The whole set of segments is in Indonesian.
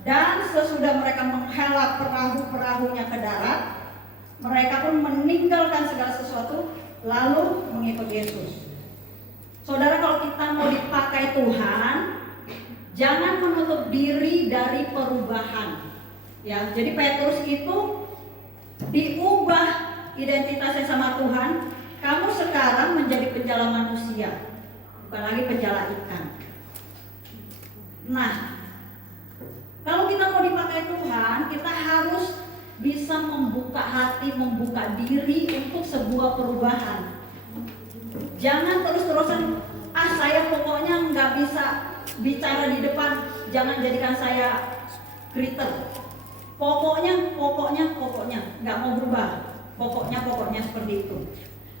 Dan sesudah mereka menghela perahu-perahunya ke darat, mereka pun meninggalkan segala sesuatu lalu mengikut Yesus. Saudara, kalau kita mau dipakai Tuhan, jangan menutup diri dari perubahan. Ya, jadi Petrus itu diubah identitasnya sama Tuhan. Kamu sekarang menjadi penjala manusia, bukan lagi penjala ikan. Nah, kalau kita mau dipakai Tuhan, kita harus bisa membuka hati, membuka diri untuk sebuah perubahan. Jangan terus-terusan, saya pokoknya nggak bisa bicara di depan, jangan jadikan saya kriter. Pokoknya nggak mau berubah. Pokoknya seperti itu.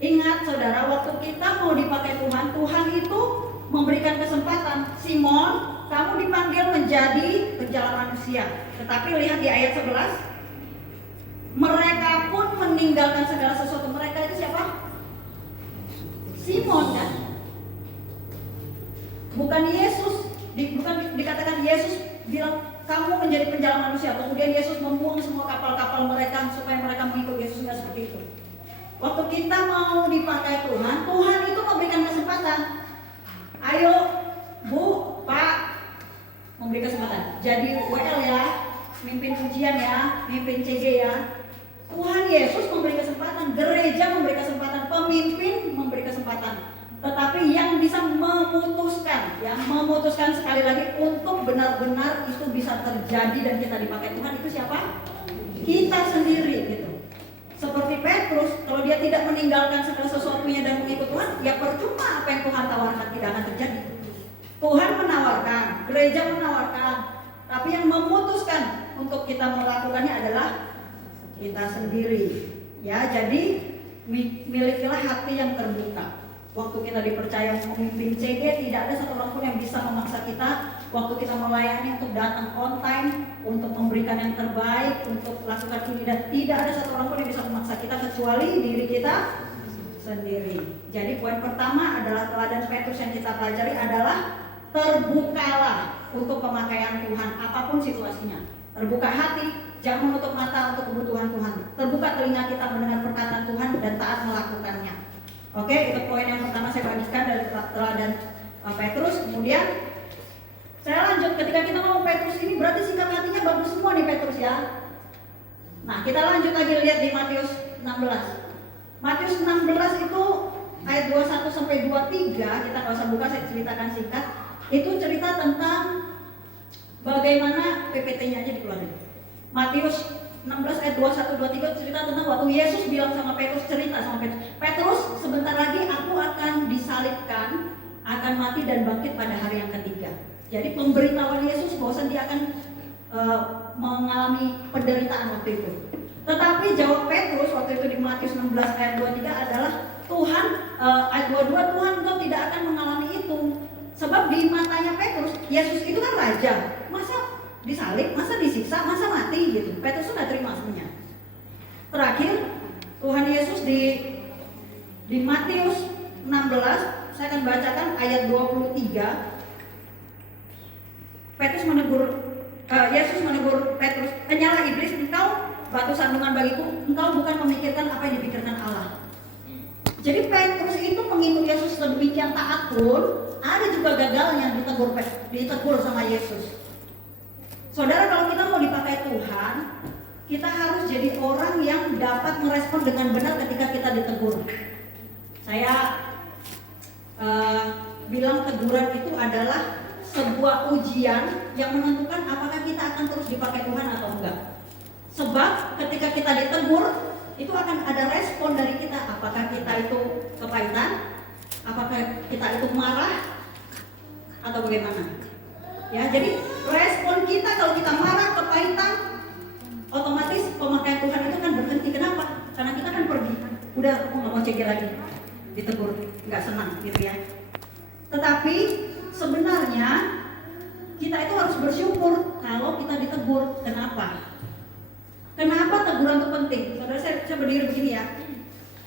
Ingat saudara, waktu kita mau dipakai Tuhan, Tuhan itu memberikan kesempatan. Simon, kamu dipanggil menjadi penjala manusia. Tetapi lihat di ayat 11, mereka pun meninggalkan segala sesuatu. Mereka itu siapa? Simon kan? Bukan Yesus, bukan dikatakan Yesus bilang kamu menjadi penjala manusia. Kemudian Yesus membuang semua kapal-kapal mereka supaya mereka mengikut Yesus, nggak seperti itu. Waktu kita mau dipakai Tuhan, Tuhan itu memberikan kesempatan. Ayo, Bu, Pak, memberi kesempatan. Jadi WL ya, mimpin ujian ya, mimpin CG ya. Tuhan Yesus memberi kesempatan, gereja memberi kesempatan, pemimpin memberi kesempatan. Tetapi yang bisa memutuskan sekali lagi untuk benar-benar itu bisa terjadi dan kita dipakai Tuhan, itu siapa? Kita sendiri gitu. Seperti Petrus, kalau dia tidak meninggalkan segala sesuatunya dan mengikut Tuhan, ya percuma apa yang Tuhan tawarkan tidak akan terjadi. Tuhan menawarkan, gereja menawarkan, tapi yang memutuskan untuk kita melakukannya adalah kita sendiri. Ya, jadi milikilah hati yang terbuka. Waktu kita dipercaya memimpin CG, tidak ada satu orang pun yang bisa memaksa kita. Waktu kita melayani untuk datang on time, untuk memberikan yang terbaik, untuk lakukan ini, dan tidak ada satu orang pun yang bisa memaksa kita kecuali diri kita sendiri. Jadi poin pertama adalah teladan Petrus yang kita pelajari adalah terbukalah untuk pemakaian Tuhan apapun situasinya. Terbuka hati, jangan menutup mata untuk kebutuhan Tuhan. Terbuka telinga kita mendengar perkataan Tuhan dan taat melakukannya. Oke, itu poin yang pertama saya bagikan dari teladan Petrus. Kemudian saya lanjut, ketika kita ngomong Petrus ini berarti sikap hatinya bagus semua nih Petrus ya. Nah, kita lanjut lagi lihat di Matius 16. Matius 16 itu ayat 21 sampai 23, kita nggak usah buka, saya ceritakan singkat. Itu cerita tentang bagaimana PPT-nya aja dikeluarin. Matius 16 ayat 21 23 cerita tentang waktu Yesus bilang sama Petrus, cerita sama Petrus, Petrus sebentar lagi aku akan disalibkan, akan mati dan bangkit pada hari yang ketiga. Jadi pemberitahuan Yesus bahwa dia akan mengalami penderitaan waktu itu. Tetapi jawab Petrus waktu itu di Matius 16 ayat 23 adalah Tuhan, ayat 22, Tuhan engkau tidak akan mengalami itu. Sebab di matanya Petrus, Yesus itu kan raja, masa disalib, masa disiksa, masa mati gitu. Petrus sudah terima semuanya. Terakhir Tuhan Yesus di Matius 16, saya akan bacakan ayat 23. Yesus menegur Petrus, "Nyala iblis, engkau batu sandungan bagiku, engkau bukan memikirkan apa yang dipikirkan Allah." Jadi Petrus itu mengikut Yesus sedemikian taat pun ada juga gagalnya, ditegur sama Yesus. Saudara, kalau kita mau dipakai Tuhan, kita harus jadi orang yang dapat merespon dengan benar ketika kita ditegur. Saya bilang teguran itu adalah sebuah ujian yang menentukan apakah kita akan terus dipakai Tuhan atau enggak. Sebab ketika kita ditegur, itu akan ada respon dari kita. Apakah kita itu kepahitan, apakah kita itu marah, atau bagaimana. Ya, jadi respon kita kalau kita marah, kepahitan, otomatis pemakaian Tuhan itu kan berhenti. Kenapa? Karena kita kan pergi. Udah, aku nggak mau cegah lagi, ditegur, nggak senang gitu ya. Tetapi sebenarnya kita itu harus bersyukur kalau kita ditegur. Kenapa? Kenapa teguran itu penting? Saudara, saya berdiri begini ya.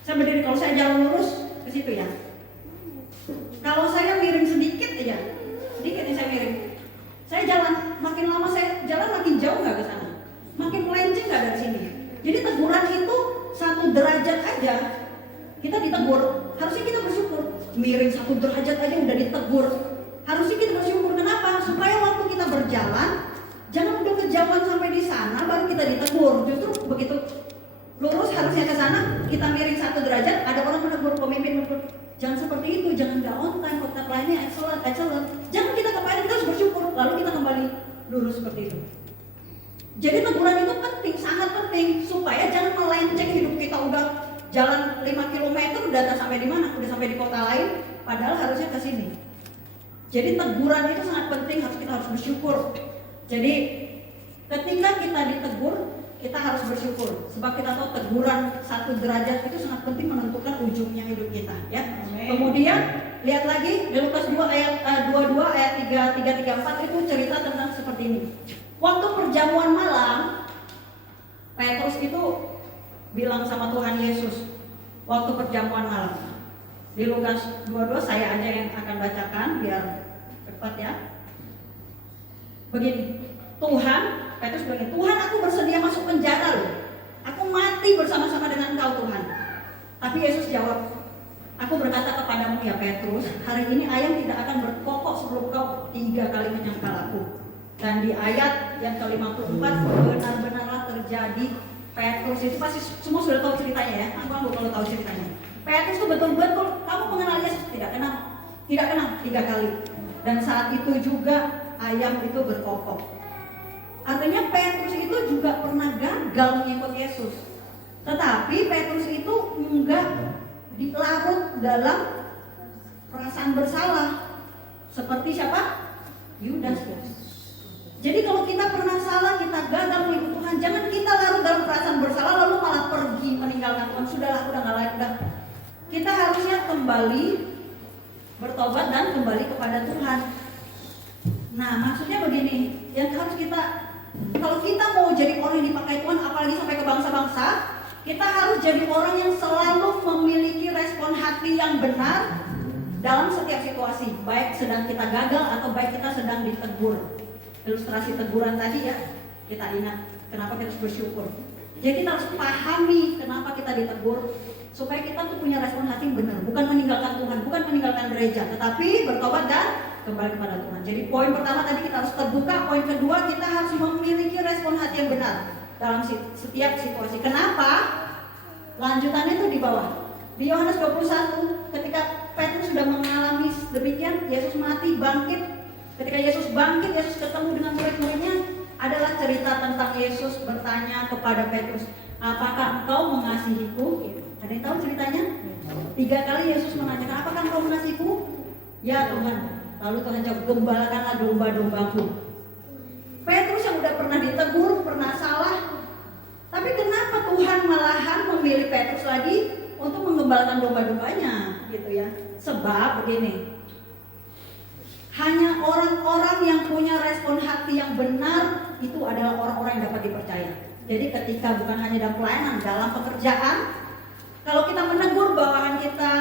Saya berdiri, kalau saya jalan lurus ke situ ya. Kalau saya miring sedikit aja, sedikit yang saya miring, saya jalan, makin lama saya jalan makin derajat aja kita ditegur, harusnya kita bersyukur. Miring 1 derajat aja udah ditegur, harusnya kita bersyukur. Kenapa? Supaya waktu kita berjalan, jangan udah kejauhan sampai di sana baru kita ditegur. Justru begitu lurus harusnya ke sana, kita miring 1 derajat, ada orang menegur, pemimpin menegur. Jangan seperti itu, jangan nggak on time, tetap lainnya excellent. Jangan kita kemarin, kita harus bersyukur, lalu kita kembali lurus seperti itu. Jadi teguran itu penting, sangat penting, supaya jangan melenceng hidup kita. Udah jalan 5 km udah sampai di mana? Udah sampai di kota lain, padahal harusnya ke sini. Jadi teguran itu sangat penting, kita harus bersyukur. Jadi ketika kita ditegur, kita harus bersyukur. Sebab kita tahu teguran 1 derajat itu sangat penting menentukan ujungnya hidup kita, ya. Amen. Kemudian lihat lagi di Lukas 2 ayat 22 ayat 334 itu cerita tentang seperti ini. Waktu perjamuan malam, Petrus itu bilang sama Tuhan Yesus waktu perjamuan malam. Di Lukas 22 saya aja yang akan bacakan biar cepat ya. Begini, Tuhan, Petrus bilang, Tuhan aku bersedia masuk penjara loh. Aku mati bersama-sama dengan Engkau Tuhan. Tapi Yesus jawab, aku berkata kepadamu ya Petrus, hari ini ayam tidak akan berkokok sebelum kau 3 kali menyangkal aku. Dan di ayat yang ke-54 benar-benarlah terjadi. Petrus itu pasti semua sudah tahu ceritanya ya. Aku kalau tahu ceritanya. Petrus itu betul-betul kamu mengenal Yesus, tidak kenal 3 kali. Dan saat itu juga ayam itu berkokok. Artinya Petrus itu juga pernah gagal mengikut Yesus. Tetapi Petrus itu enggak dilarut dalam perasaan bersalah. Seperti siapa? Yudas. Jadi kalau kita pernah salah, kita gagal mengikut Tuhan, jangan kita larut dalam perasaan bersalah lalu malah pergi meninggalkan Tuhan. Sudahlah, udah nggak layak dah. Kita harusnya kembali bertobat dan kembali kepada Tuhan. Nah, maksudnya begini, yang harus kita, kalau kita mau jadi orang yang dipakai Tuhan, apalagi sampai ke bangsa-bangsa, kita harus jadi orang yang selalu memiliki respon hati yang benar dalam setiap situasi, baik sedang kita gagal atau baik kita sedang ditegur. Ilustrasi teguran tadi ya, kita ingat kenapa kita harus bersyukur. Jadi kita harus pahami kenapa kita ditegur, supaya kita tuh punya respon hati yang benar, bukan meninggalkan Tuhan, bukan meninggalkan gereja, tetapi bertobat dan kembali kepada Tuhan. Jadi poin pertama tadi kita harus terbuka, poin kedua kita harus memiliki respon hati yang benar dalam setiap situasi. Kenapa? Lanjutannya itu di bawah. Di Yohanes 21 ketika Petrus sudah mengalami demikian, Yesus mati, bangkit. Ketika Yesus bangkit, Yesus ketemu dengan murid-muridnya, adalah cerita tentang Yesus bertanya kepada Petrus, apakah engkau mengasihiku? Ada yang tahu ceritanya? 3 kali Yesus menanyakan, apakah engkau mengasihiku? Ya Tuhan. Lalu Tuhan jawab, gembalakanlah domba-dombaku. Petrus yang udah pernah ditegur, pernah salah, tapi kenapa Tuhan malahan memilih Petrus lagi untuk menggembalakan domba-dombanya, gitu ya? Sebab begini, hanya orang-orang yang punya respon hati yang benar itu adalah orang-orang yang dapat dipercaya. Jadi ketika bukan hanya dalam pelayanan, dalam pekerjaan, kalau kita menegur bawahan kita,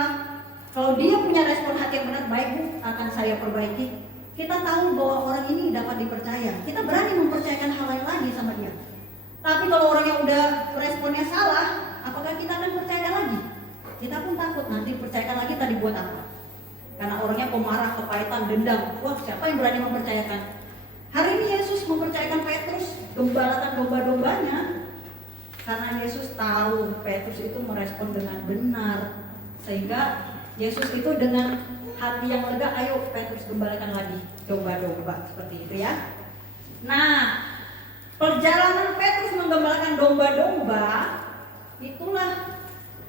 kalau dia punya respon hati yang benar, baik Bu, akan saya perbaiki. Kita tahu bahwa orang ini dapat dipercaya. Kita berani mempercayakan hal lain lagi sama dia. Tapi kalau orang yang udah responnya salah, apakah kita akan percayakan lagi? Kita pun takut nanti percayakan lagi tadi buat apa? Karena orangnya pemarah, kepahitan, dendam. Wah, siapa yang berani mempercayakan? Hari ini Yesus mempercayakan Petrus gembalakan domba-dombanya. Karena Yesus tahu Petrus itu merespon dengan benar. Sehingga Yesus itu dengan hati yang lega, ayo Petrus gembalakan lagi domba-domba. Seperti itu ya. Nah, perjalanan Petrus menggembalakan domba-domba, itulah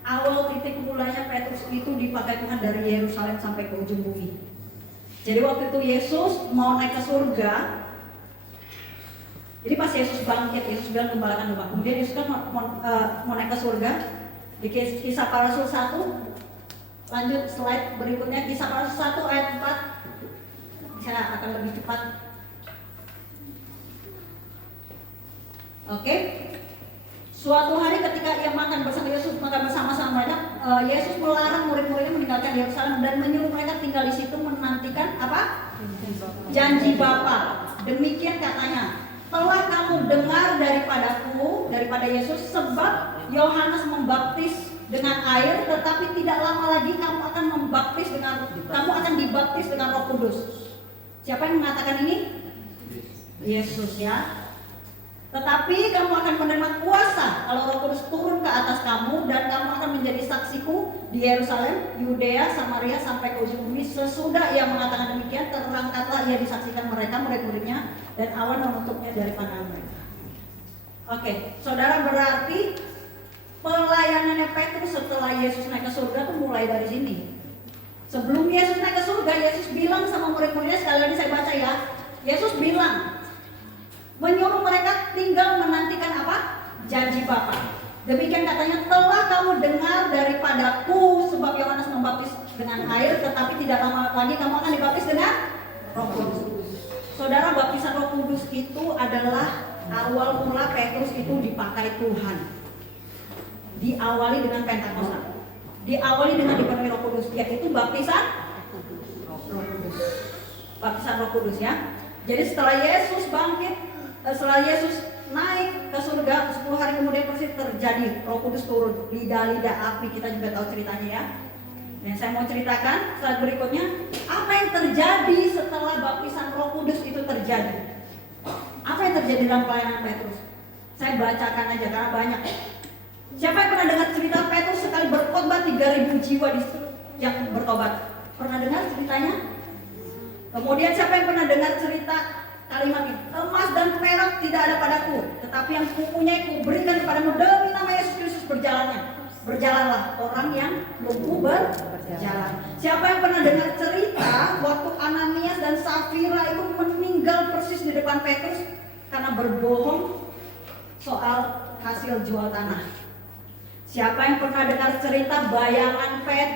awal titik mulanya Petrus itu dipakai Tuhan dari Yerusalem sampai ke ujung bumi. Jadi waktu itu Yesus mau naik ke surga. Jadi pas Yesus bangkit, Yesus bilang gembalakan domba. Kemudian Yesus kan mau naik ke surga. Di Kisah Para Rasul 1, lanjut slide berikutnya, Kisah Para Rasul 1 ayat 4. Saya akan lebih cepat. Oke. Suatu hari ketika ia makan bersama Yesus, makan bersama-sama banyak, Yesus melarang murid-muridnya meninggalkan Yerusalem dan menyuruh mereka tinggal di situ menantikan apa? Janji Bapa. Demikian katanya, telah kamu dengar daripada Yesus, sebab Yohanes membaptis dengan air, tetapi tidak lama lagi kamu akan dibaptis dengan Roh Kudus. Siapa yang mengatakan ini? Yesus ya. Tetapi kamu akan menerima kuasa kalau Roh Kudus turun ke atas kamu, dan kamu akan menjadi saksiku di Yerusalem, Yudea, Samaria sampai ke ujung bumi. Sesudah ia mengatakan demikian, terangkatlah ia disaksikan mereka, murid-muridnya, dan awan menutupnya dari pandangan mereka. Oke, saudara, berarti pelayanannya Petrus setelah Yesus naik ke surga itu mulai dari sini. Sebelum Yesus naik ke surga, Yesus bilang sama murid-muridnya, sekali lagi saya baca ya. Yesus bilang, menyuruh mereka tinggal menantikan apa? Janji Bapa. Demikian katanya, telah kamu dengar daripadaku, sebab Yohanes membaptis dengan air, tetapi tidak lama lagi kamu akan dibaptis dengan Roh Kudus. Saudara, baptisan Roh Kudus itu adalah awal mula Petrus itu dipakai Tuhan. Diawali dengan Pentakosta, diawali dengan dipenuhi Roh Kudus, yaitu baptisan Roh Kudus. Baptisan Roh Kudus ya. Jadi setelah Yesus bangkit, setelah Yesus naik ke surga, 10 hari kemudian persis terjadi Roh Kudus turun, lidah-lidah api. Kita juga tahu ceritanya ya. Dan saya mau ceritakan slide berikutnya, apa yang terjadi setelah baptisan Roh Kudus itu terjadi. Apa yang terjadi dalam pelayanan Petrus? Saya bacakan aja karena banyak. Siapa yang pernah dengar cerita Petrus sekali berkhotbah 3.000 jiwa yang bertobat? Pernah dengar ceritanya? Kemudian siapa yang pernah dengar cerita kalimat ini? Emas dan perak tidak ada padaku, tetapi yang kupunyai kuberikan kepadamu, demi nama Yesus Kristus berjalanlah. Orang yang lumpuh berjalan. Siapa yang pernah dengar cerita waktu Ananias dan Safira itu meninggal persis di depan Petrus karena berbohong soal hasil jual tanah? Siapa yang pernah dengar cerita bayangan Petrus